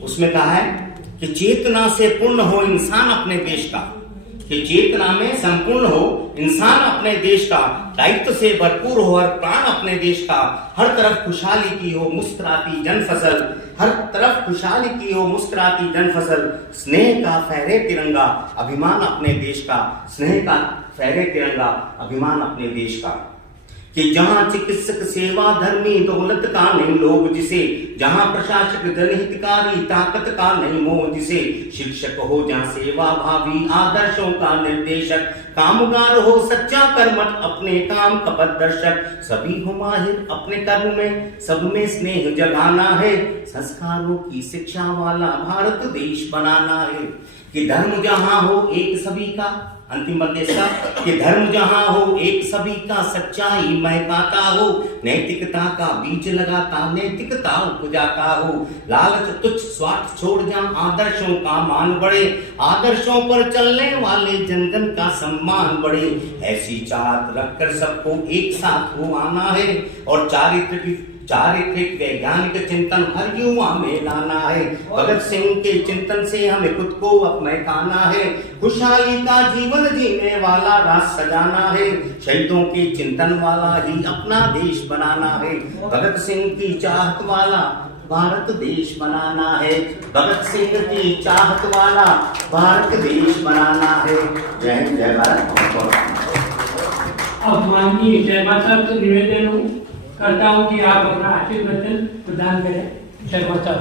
उसमें कहा है कि चेतना से पूर्ण हो इंसान अपने देश का, कि चेतना में संपूर्ण हो इंसान अपने देश का, दायित्व से भरपूर हो हर प्राण अपने देश का, हर तरफ खुशहाली की हो मुस्कुराती जन फसल, हर तरफ खुशहाली की हो मुस्कुराती जन फसल, स्नेह का फहरे तिरंगा अभिमान अपने देश का, स्नेह का फहरे तिरंगा अभिमान अपने देश का। कि जहां चिकित्सक सेवा धर्मी दौलत का नहीं लोभ जिसे, जहां प्रशासक जनहितकारी ताकत का नहीं मोह जिसे, शिक्षक हो जहां सेवा भावी आदर्शों का निर्देशक, कामगार हो सच्चा कर्मठ अपने काम का पथदर्शक, सभी हो माहिर अपने कर्म में सब में स्नेह जगाना है, संस्कारों की शिक्षा वाला भारत देश बनाना है। कि धर्म जहां हो एक सभी का, अंतिम बंदेश का, कि धर्म जहां हो एक सभी का, सच्चाई महकाता हो, नैतिकता का बीज लगाता नैतिकता उपजाता हो, लालच तुच्छ स्वार्थ छोड़ जहां आदर्शों का मान बढ़े, आदर्शों पर चलने वाले जनगण का सम्मान बढ़े, ऐसी चाहत रखकर सबको एक साथ हो आना है और चारित्रिक वैज्ञानिक चिंतन हर युवा में लाना है। भगत सिंह के चिंतन से हमें खुद को अब महकाना है, खुशहाली का जीवन जीने वाला राज सजाना है, शहीदों के चिंतन वाला ही अपना देश बनाना है, भगत सिंह की चाहत वाला भारत देश बनाना है, भगत सिंह की चाहत वाला भारत देश बनाना है। जय हिंद जय भारत। अब माननीय शर्मा साहब से निवेदन करता हूँ कि आप अपना आशीर्वचन प्रदान करें। शर्मा साहब।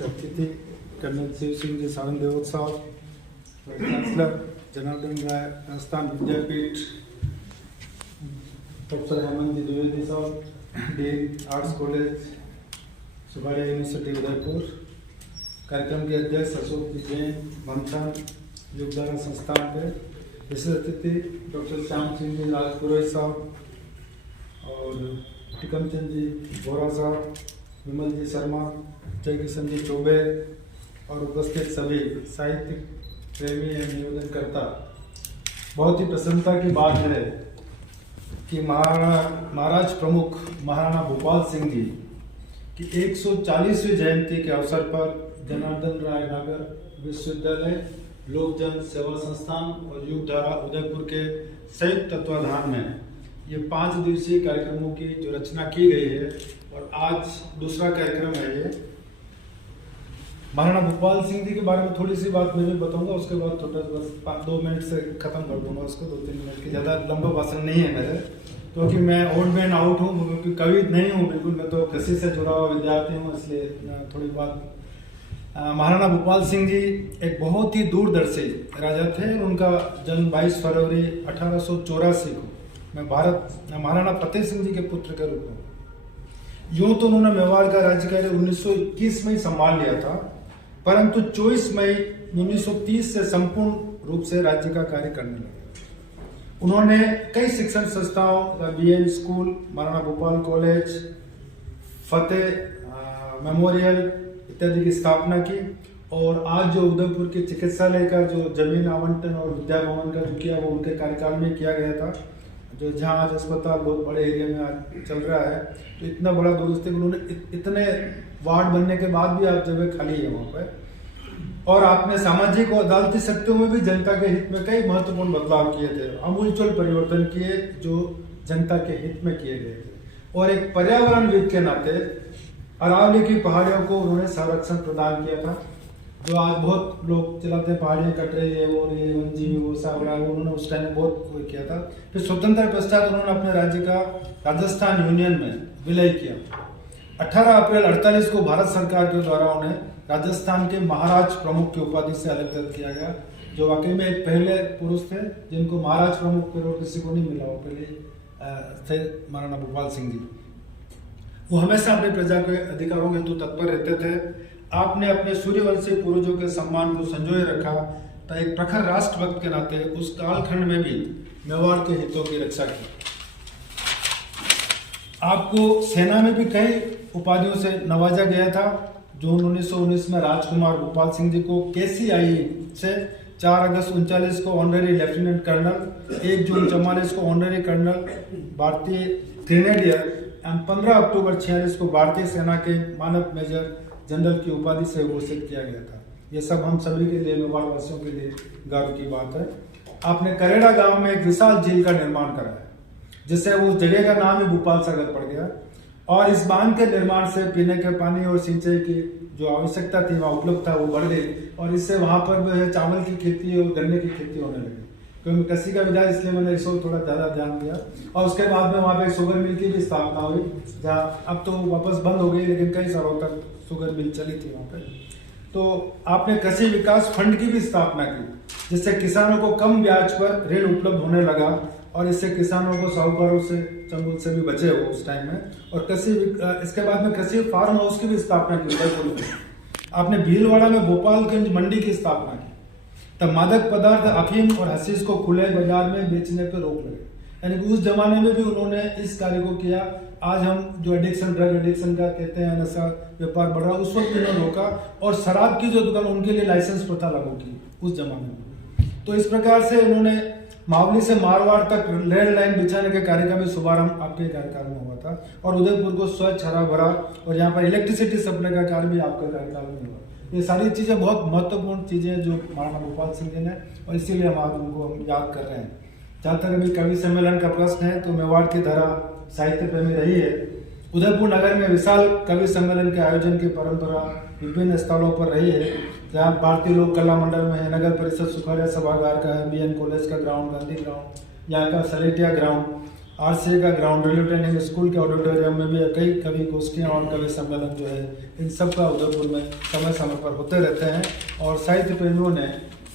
अतिथि कर्नल शिव सिंह जी सारंग देवोत साहब, चांसलर जनार्दन राय राजस्थान विद्यापीठ, प्रोफेसर हेमंत जी द्विवेदी साहब, dean arts college Subadiya university Udaipur, कार्यक्रम के अध्यक्ष अशोक जी जैन भमथान योगदान संस्थान के, विशेष अतिथि डॉक्टर श्याम सिंह जी राजपुरोहित साहब और टिकमचंद जी बोरा साहब, विमल जी शर्मा, जय किशन जी चौबे और उपस्थित सभी साहित्यिक प्रेमी एवं निवेदनकर्ता। बहुत ही प्रसन्नता की बात है कि महाराज प्रमुख महाराणा भूपाल सिंह जी की 140वीं जयंती के अवसर पर जनार्दन राय नागर विश्वविद्यालय, लोक जन सेवा संस्थान और युगधारा उदयपुर के संयुक्त तत्वाधान में ये 5 दिवसीय कार्यक्रमों की जो रचना की गई है और आज दूसरा कार्यक्रम है ये। महाराणा भूपाल सिंह जी के बारे में थोड़ी सी बात मैं भी बताऊंगा, उसके बाद थोड़ा बस 2 मिनट से खत्म कर दूंगा उसको, 2-3 मिनट की ज़्यादा लंबा भाषण नहीं है मेरे, क्योंकि मैं ओल्ड मैन आउट हूँ, क्योंकि कवि नहीं हूँ बिल्कुल, मैं तो कृषि से जुड़ा हुआ विद्यार्थी हूँ, इसलिए थोड़ी बात। महाराणा भूपाल सिंह जी एक बहुत ही दूरदर्शी राजा थे। उनका जन्म 22 फरवरी 1884 को मैं महाराणा फतेह सिंह जी के पुत्र के रूप में। यूं तो उन्होंने मेवाड़ का राज्यकार्य 1921 में ही संभाल लिया था, परंतु 24 मई 1930 से संपूर्ण रूप से राज्य का कार्य करने लगे। उन्होंने कई शिक्षण संस्थाओं, BN school, Maharana Bhupal college, Fateh memorial इत्यादि की स्थापना की और आज जो उदयपुर के चिकित्सालय का जो जमीन आवंटन और विद्या भवन का जो किया वो उनके कार्यकाल में किया गया था। जो जहाँ आज अस्पताल बहुत बड़े एरिया में आज चल रहा है, तो इतना बड़ा दुरुस्त है कि उन्होंने इतने वार्ड बनने के बाद भी आज जगह खाली है वहाँ पर। और आपने सामाजिक और अदालती शक्तियों में भी जनता के हित में कई महत्वपूर्ण बदलाव किए थे, आमूलचूल परिवर्तन किए जो जनता के हित में किए गए थे। और एक पर्यावरणविद के नाते अरावली की पहाड़ियों को उन्होंने संरक्षण प्रदान किया था। जो आज बहुत लोग चलाते हैं, पहाड़ियाँ कट रही है, वो रही वन जीवी वो सावड़ा, उन्होंने उस टाइम बहुत वो किया था। फिर स्वतंत्र पश्चात उन्होंने अपने राज्य का राजस्थान यूनियन में विलय किया। 18 अप्रैल 48 को भारत सरकार के द्वारा उन्हें राजस्थान के महाराज प्रमुख की उपाधि से अलग किया गया, जो वाकई में एक पहले पुरुष थे जिनको महाराज प्रमुख फिर किसी को नहीं मिला। वो पहले थे महाराणा भूपाल सिंह जी। वो हमेशा अपनी प्रजा के अधिकारों के हेतु तत्पर रहते थे। आपने अपने सूर्यवंशी पूर्वजों के सम्मान को संजोए रखा, तो एक प्रखर राष्ट्रभक्त के नाते उस कालखंड में भी मेवाड़ के हितों की रक्षा की। आपको सेना में भी कई उपाधियों से नवाजा गया था। जो 1919 में राजकुमार भूपाल सिंह जी को KCI से 4 अगस्त 39 को ऑनरेरी लेफ्टिनेंट कर्नल, 1 जून 44 को ऑनरेरी कर्नल भारतीय ग्रेनेडियर एवं 15 अक्टूबर 46 को भारतीय सेना के मानद मेजर जनरल की उपाधि से घोषित किया गया था। ये सब हम सभी के लिए, मेवाड़ वासियों के लिए गर्व की बात है। आपने करेड़ा गांव में एक विशाल झील का निर्माण करा है, जिससे उस जगह का नाम ही भूपाल सागर पड़ गया। और इस बांध के निर्माण से पीने के पानी और सिंचाई की जो आवश्यकता थी वहाँ उपलब्ध था वो बढ़ गई, और इससे वहाँ पर जो है चावल की खेती और गन्ने की खेती होने लगी। क्योंकि कृषि का विधान, इसलिए मैंने इस थोड़ा ज़्यादा ध्यान दिया। और उसके बाद में वहाँ पे शुगर मिल की भी स्थापना हुई, जहाँ अब तो वापस बंद हो गई, लेकिन कई सालों तक शुगर मिल चली थी वहाँ पे। तो आपने कृषि विकास फंड की भी स्थापना की, जिससे किसानों को कम ब्याज पर ऋण उपलब्ध होने लगा, और इससे किसानों को साहूकारों से चंगुल से भी बचे हो उस टाइम में। और कृषि इसके बाद में कृषि फार्म हाउस की भी स्थापना की उदयपुर में। आपने भीलवाड़ा में गोपालगंज मंडी की स्थापना की। तब मादक पदार्थ अफीम और हशीश को खुले बाजार में बेचने पर रोक लगे, यानी कि उस जमाने में भी उन्होंने इस कार्य को किया। आज हम जो एडिक्शन, ड्रग एडिक्शन का कहते हैं, नशा व्यापार बढ़ रहा, उस वक्त उन्होंने रोका। और शराब की जो दुकान, उनके लिए लाइसेंस प्रथा लागू की उस जमाने में। तो इस प्रकार से उन्होंने मावली से मारवाड़ तक रेल लाइन बिछाने के कार्य का भी शुभारंभ आपके कार्यकाल में हुआ था। और उदयपुर को स्वच्छ, हरा भरा और यहाँ पर इलेक्ट्रिसिटी सप्लाई का कार्य भी आपके कार्यकाल में हुआ। ये सारी चीजें बहुत महत्वपूर्ण चीजें जो महाराणा भूपाल सिंह जी ने, और इसीलिए हम आज उनको याद कर रहे हैं। जहाँ तक अभी कवि सम्मेलन का प्रश्न है, तो मेवाड़ की धरा साहित्य प्रेमी रही है। उदयपुर नगर में विशाल कवि सम्मेलन के आयोजन की परंपरा विभिन्न स्थलों पर रही है। जहाँ भारतीय लोक कला मंडल में है, नगर परिषद सुखाड़िया सभागार का है, BN कॉलेज का ग्राउंड, गांधी ग्राउंड, यहाँ का सलेटिया ग्राउंड, RCA का ग्राउंड, रेलवे ट्रेनिंग स्कूल के ऑडिटोरियम में भी कई कवि गोष्ठियाँ और कवि सम्मेलन जो है, इन सब का उदयपुर में समय समय पर होते रहते हैं। और साहित्य प्रेमियों ने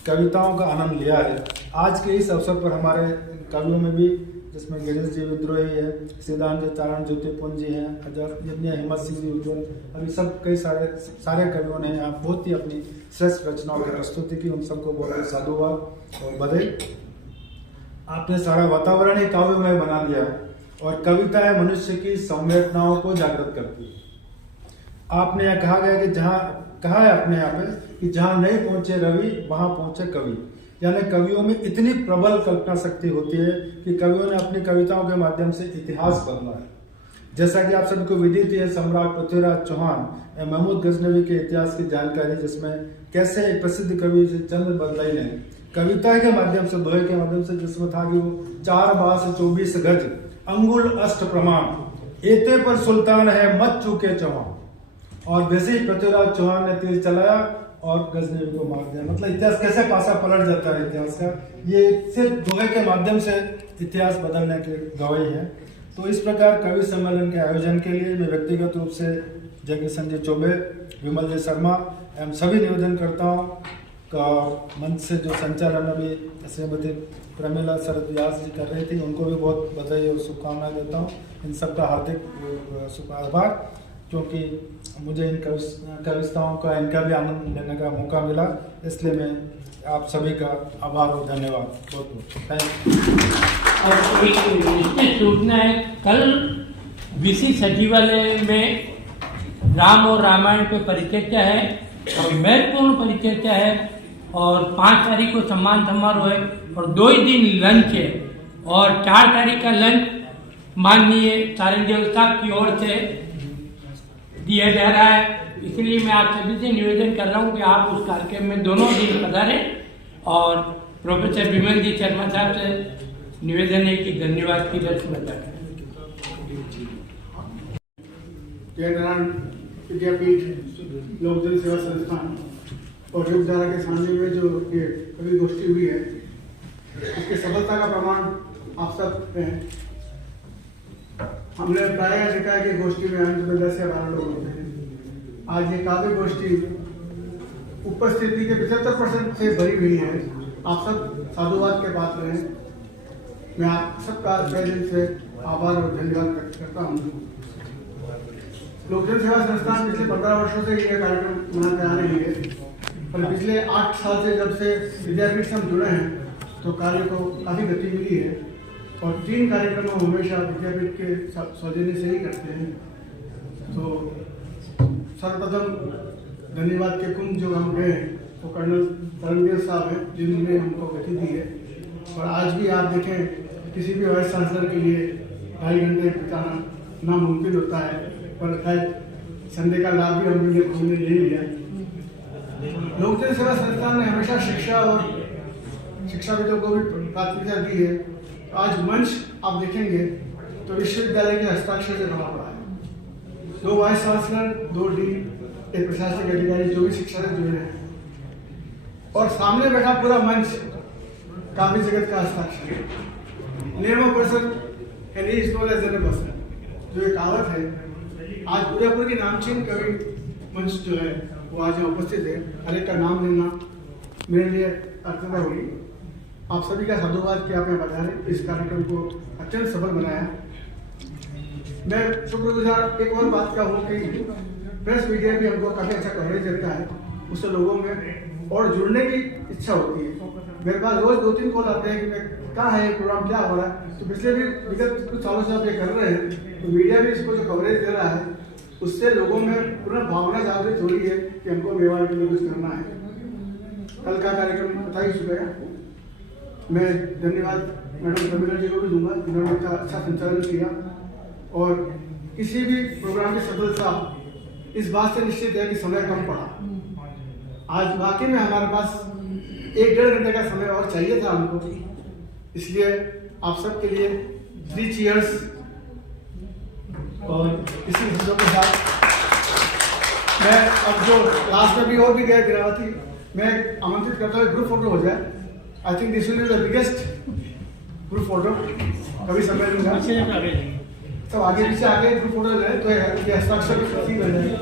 कविताओं का आनंद लिया है। आज के इस अवसर पर हमारे कवियों में भी, जिसमें गणेश जी विद्रोही है, सिद्धांत जी, चारण ज्योतिपुंज जी हैं, हिम्मत सिंह जी उज्ज्वल, अभी सब कई सारे कवियों ने यहाँ बहुत ही अपनी श्रेष्ठ रचनाओं की प्रस्तुति की। उन सबको बहुत साधुवाद और बधाई। आपने सारा वातावरण ही काव्यमय बना दिया, और कविताएं मनुष्य की संवेदनाओं को जागृत करती है। आपने यह कहा गया कि कहा है अपने यहाँ पे कि जहाँ नहीं पहुंचे रवि वहां पहुंचे कवि, यानी कवियों में इतनी प्रबल कल्पना शक्ति होती है कि कवियों ने अपनी कविताओं के माध्यम से इतिहास बदला है। जैसा कि आप सभी को विदित है, सम्राट पृथ्वीराज चौहान महमूद गजनवी के इतिहास की जानकारी, जिसमें कैसे एक प्रसिद्ध कवि चंद्र बदलाई ने कविता के माध्यम से, दोहे के माध्यम से, जिसमें था कि वो 4 बास 24 गज अंगुल अष्ट प्रमाण, एते पर सुल्तान है मत चूके चौहान। और वैसे ही पृथ्वीराज चौहान ने तीर चलाया और गजनवी को मार दिया। मतलब इतिहास कैसे पासा पलट जाता है इतिहास का, ये सिर्फ दोहे के माध्यम से इतिहास बदलने की गवाही है। तो इस प्रकार कवि सम्मेलन के आयोजन के लिए मैं व्यक्तिगत रूप से जगकिशन जी चौबे, विमल जी शर्मा एवं सभी निवेदन करता हूँ का मंच से जो संचालन अभी श्रीमती प्रमिला शरद व्यास जी कर रही थी, उनको भी बहुत बधाई और शुभकामनाएं देता हूँ। इन सबका हार्दिक आभार, क्योंकि मुझे इन कविताओं का, इनका भी आनंद लेने का मौका मिला, इसलिए मैं आप सभी का आभार और धन्यवाद बहुत बहुत थैंक यू। और एक सूचना है, कल BC सचिवालय में राम और रामायण पे परिचर्चा है और महत्वपूर्ण परिचर्चा है, और 5 तारीख को सम्मान समारोह है, और 2 ही दिन लंच है। और 4 तारीख का लंच माननीय तारंगदेव साहब की ओर से दिया जा रहा है। इसलिए मैं आप सभी से निवेदन कर रहा हूं कि आप उस कार्यक्रम में दोनों दिन पधारें। और प्रोफेसर विमल जी शर्मा साहब से निवेदन है कि धन्यवाद की रस्म अदा करें। जयनारायण विद्यापीठ लोक जन सेवा संस्थान और योगधारा के सामने में जो ये कवि गोष्ठी हुई है, इसकी सफलता का प्रमाण आप सब हैं। हमने प्राय देखा है कि गोष्ठी में अंत में 10 या 12 लोग होते हैं। आज ये काव्य गोष्ठी उपस्थिति के 75% से भरी हुई है। आप सब साधुवाद के पात्र हैं। मैं आप सबका तहे दिल से आभार और धन्यवाद व्यक्त करता हूँ। लोक जन सेवा संस्थान पिछले 15 वर्षों से ये कार्यक्रम मनाते आ रही है, पर पिछले 8 साल से जब से विद्यापीठ से हम जुड़े हैं तो कार्य को काफ़ी गति मिली है। और 3 कार्यक्रम हम हमेशा विद्यापीठ के सौजन्य से ही करते हैं। तो सर्वप्रथम धन्यवाद के कुंभ जो हम गए वो कर्नल तरंगदेव साहब हैं, जिन्होंने हमको गति दी है। और आज भी आप देखें किसी भी वाइस चांसलर के लिए 2.5 घंटे बिताना नामुमकिन होता है, पर शायद संडे का लाभ भी हमने घूमने ले लिया। लोक जन सेवा संस्थान ने हमेशा शिक्षा और शिक्षाविदों को भी प्राथमिकता दी है। आज मंच आप देखेंगे तो विश्वविद्यालय के हस्ताक्षर से बना पड़ा है। 2 वाइस चांसलर, 2 डीन, एक प्रशासनिक अधिकारी जो भी शिक्षा से जुड़े हैं, और सामने बैठा पूरा मंच काव्य जगत का हस्ताक्षर। Name of person and he is known as an person, जो एक कहावत है। आज उदयपुर की नामचीन कवि मंच जो है वो आज यहाँ उपस्थित है। हर एक का नाम लेना मेरे लिए अर्थता होगी। आप सभी का साधुवाद कि आपने बताया इस कार्यक्रम को अत्यंत सफल बनाया। मैं शुक्रगुजार एक और बात का हूँ कि प्रेस मीडिया भी हमको काफ़ी अच्छा कवरेज देता है, उससे लोगों में और जुड़ने की इच्छा होती है। मेरे पास रोज 2-3 कॉल आते हैं कि मैं कहाँ है, प्रोग्राम क्या हो रहा है। तो पिछले भी विगत कुछ सालों से आप ये कर रहे हैं, तो मीडिया भी इसको जो कवरेज दे रहा है उससे लोगों में पूरा भावना जागृत हो रही है कि हमको मेवाड़ के लिए कुछ करना है। कल का कार्यक्रम बता ही चुका है। मैं धन्यवाद मैडम कविता जी को भी दूंगा, जिन्होंने इतना अच्छा संचालन किया। और किसी भी प्रोग्राम की सफलता इस बात से निश्चित है कि समय कम पड़ा। आज वाकई में हमारे पास 1-1.5 घंटे का समय और चाहिए था हमको, इसलिए आप सबके लिए 3 चीयर्स। और इसी शब्दों के साथ मैं अब जो लास्ट में भी और भी गए गिरावती, मैं आमंत्रित करता हूँ ग्रुप फोटो हो जाए। I think this will be the biggest group photo कभी सम्मेलन में। सब आगे पीछे आगे ग्रुप फोटो ले तो हस्ताक्षर भी मिल जाएगा।